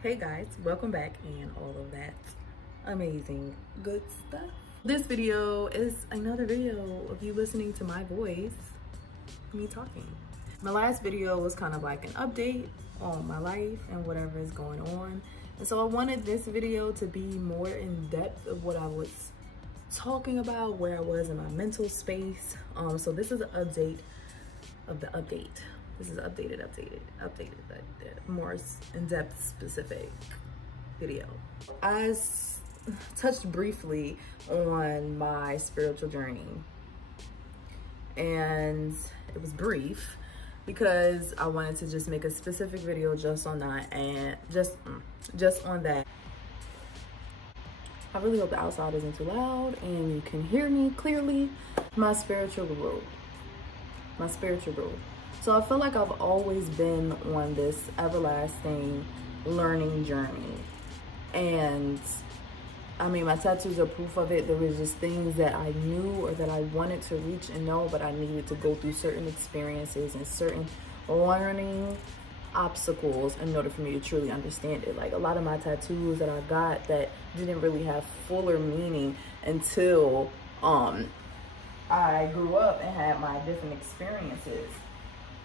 Hey guys, welcome back and all of that amazing good stuff. This video is another video of you listening to my voice, me talking. My last video was kind of like an update on my life and whatever is going on. And so I wanted this video to be more in depth of what I was talking about, where I was in my mental space. So this is an update of the update. This is updated, more in-depth specific video. I touched briefly on my spiritual journey, and it was brief because I wanted to just make a specific video just on that, and just on that. I really hope the outside isn't too loud and you can hear me clearly. My spiritual growth. So I feel like I've always been on this everlasting learning journey. And I mean, my tattoos are proof of it. There was just things that I knew or that I wanted to reach and know, but I needed to go through certain experiences and certain learning obstacles in order for me to truly understand it. Like a lot of my tattoos that I got that didn't really have fuller meaning until I grew up and had my different experiences.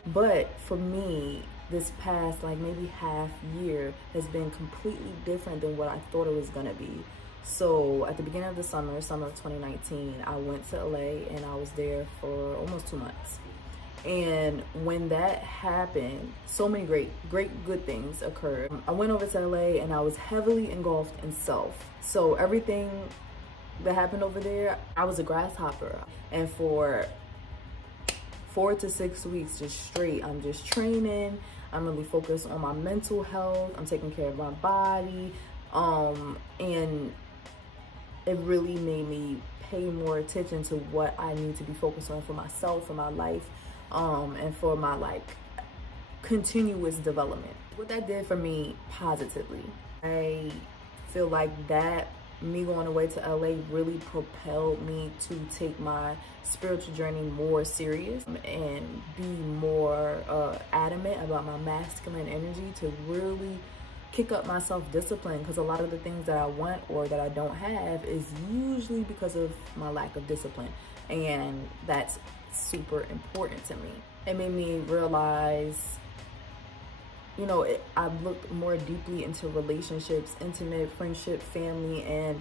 But for me, this past like maybe half year has been completely different than what I thought it was gonna be. So at the beginning of the summer of 2019, I went to LA and I was there for almost 2 months. And when that happened, so many great good things occurred. I went over to LA and I was heavily engulfed in self. So everything that happened over there, I was a grasshopper. And for 4 to 6 weeks just straight, I'm just training. I'm really focused on my mental health. I'm taking care of my body. And it really made me pay more attention to what I need to be focused on for myself, for my life, and for my like continuous development. What that did for me positively, I feel like that me going away to LA really propelled me to take my spiritual journey more serious and be more adamant about my masculine energy, to really kick up my self-discipline, because a lot of the things that I want or that I don't have is usually because of my lack of discipline, and that's super important to me. It made me realize, you know, I've looked more deeply into relationships, intimate friendship, family, and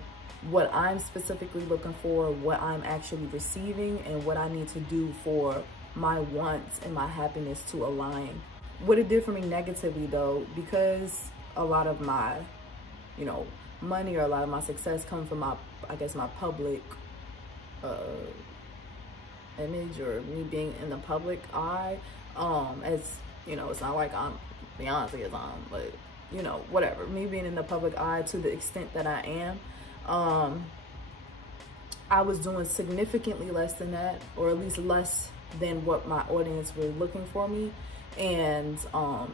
what I'm specifically looking for, what I'm actually receiving, and what I need to do for my wants and my happiness to align. What it did for me negatively though, because a lot of my, you know, money or a lot of my success come from my, I guess, my public image, or me being in the public eye. As you know, it's not like I'm Beyonce is on, but you know, whatever, me being in the public eye to the extent that I am, I was doing significantly less than that, or at least less than what my audience were looking for me. And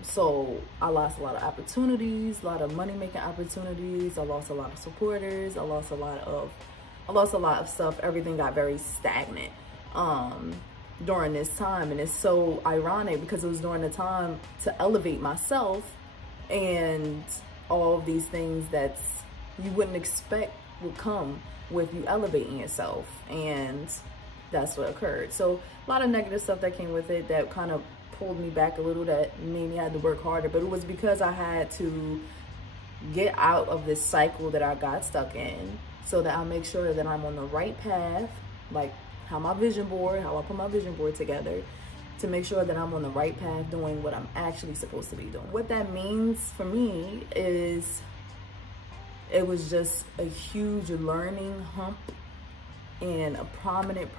so I lost a lot of opportunities, a lot of money making opportunities. I lost a lot of supporters. I lost a lot of stuff. Everything got very stagnant during this time. And it's so ironic because it was during the time to elevate myself and all of these things that you wouldn't expect would come with you elevating yourself. And that's what occurred. So a lot of negative stuff that came with it that kind of pulled me back a little, that made me have to work harder. But it was because I had to get out of this cycle that I got stuck in, so that I make sure that I'm on the right path, like how I put my vision board together, to make sure that I'm on the right path doing what I'm actually supposed to be doing. What that means for me is, it was just a huge learning hump and a prominent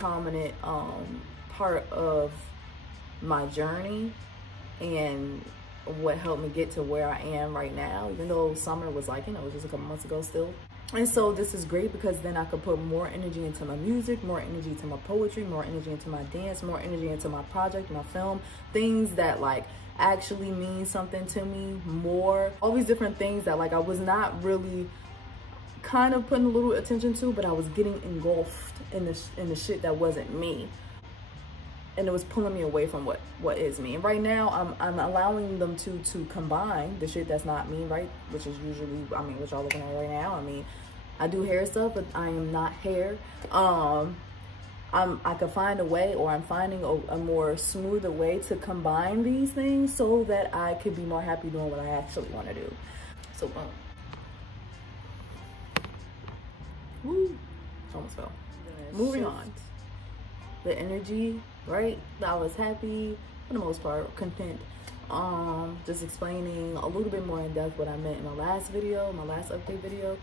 part of my journey, and what helped me get to where I am right now, even though summer was like, you know, just a couple months ago still. And so this is great because then I could put more energy into my music, more energy into my poetry, more energy into my dance, more energy into my project, my film, things that like actually mean something to me more. All these different things that like I was not really kind of putting a little attention to, but I was getting engulfed in the shit that wasn't me. and it was pulling me away from what is me. And right now I'm allowing them to combine the shit that's not me, right? Which is usually, I mean, what y'all looking at right now. I mean, I do hair stuff, but I am not hair. I could find a way, or I'm finding a more smoother way to combine these things so that I could be more happy doing what I actually want to do. So boom. Woo. Almost fell. Moving on. The energy, right? I was happy for the most part, content. Just explaining a little bit more in depth what I meant in my last video, my last update video.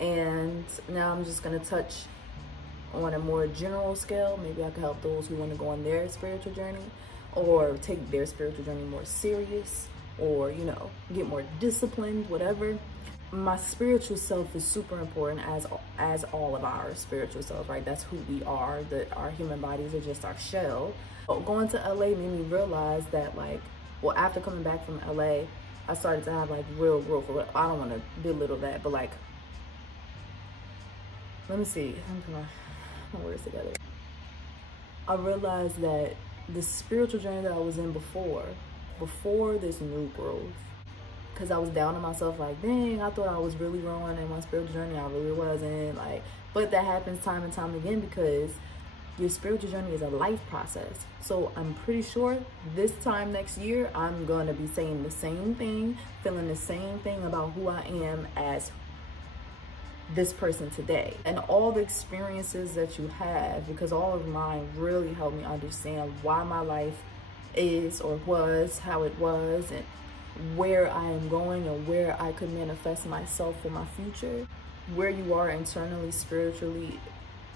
And now I'm just gonna touch on a more general scale. Maybe I could help those who want to go on their spiritual journey, or take their spiritual journey more serious, or, you know, get more disciplined, whatever. My spiritual self is super important, as all of our spiritual selves, right? That's who we are. That our human bodies are just our shell. But going to LA made me realize that, like, well, after coming back from LA, I started to have like real growth. I don't want to belittle that, but like, let me see. I'm putting my words together. I realized that the spiritual journey that I was in before this new growth, because I was down on myself, like, dang, I thought I was really growing in my spiritual journey. I really wasn't. Like, but that happens time and time again, because your spiritual journey is a life process. So I'm pretty sure this time next year, I'm going to be saying the same thing, feeling the same thing about who I am as this person today. And all the experiences that you have, because all of mine really helped me understand why my life is or was how it was, and where I am going and where I could manifest myself for my future. Where you are internally, spiritually,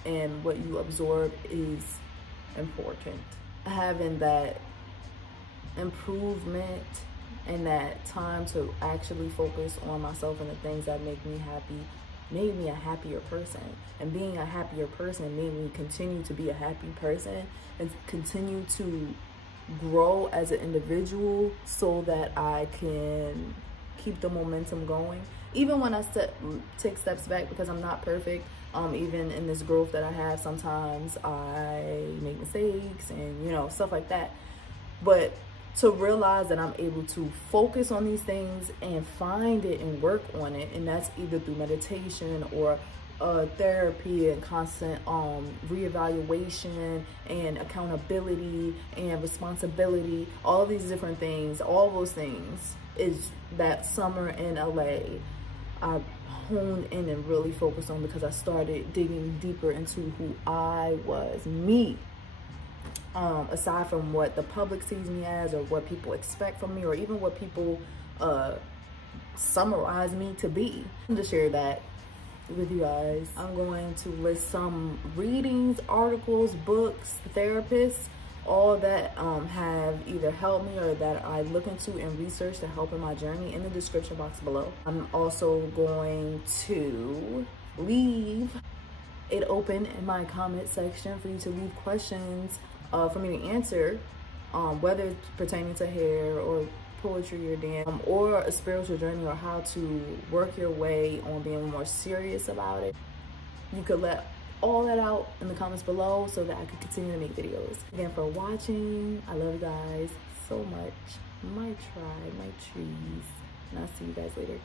and what you absorb is important. Having that improvement and that time to actually focus on myself and the things that make me happy made me a happier person. And being a happier person made me continue to be a happy person and continue to grow as an individual, so that I can keep the momentum going. Even when I take steps back, because I'm not perfect. Even in this growth that I have, sometimes I make mistakes and, you know, stuff like that. But to realize that I'm able to focus on these things and find it and work on it, and that's either through meditation or therapy and constant reevaluation and accountability and responsibility, all these different things, all those things, is that summer in LA I honed in and really focused on, because I started digging deeper into who I was, me. Aside from what the public sees me as, or what people expect from me, or even what people summarize me to be. To share that with you guys, I'm going to list some readings, articles, books, therapists, all that have either helped me or that I look into and research to help in my journey, in the description box below. I'm also going to leave it open in my comment section for you to leave questions for me to answer, whether it's pertaining to hair or poetry or dance, or a spiritual journey, or how to work your way on being more serious about it. You could let all that out in the comments below so that I could continue to make videos. Again, for watching, I love you guys so much. My tribe, my trees, and I'll see you guys later.